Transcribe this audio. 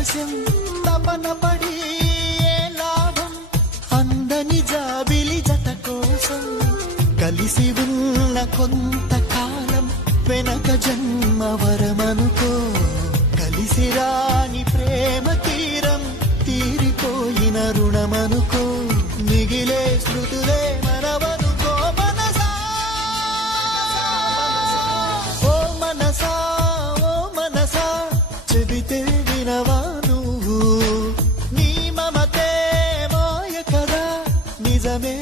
ఆలస్యం తపన పడి ఏ లాభం అందని జాబిలి జత కోసం కలిసి ఉన్న కొంతకాలం వెనక జన్మ వరమనుకో కలిసి రాని ప్రేమ తీరం తీరిపోయిన రుణమనుకో మిగిలే స్మృతులే మనవనుకో మనసా ఓ మనసా ఓ మనసా చెబితే వినవా నువ్వు నీ మమతే మాయ కదా నిజమే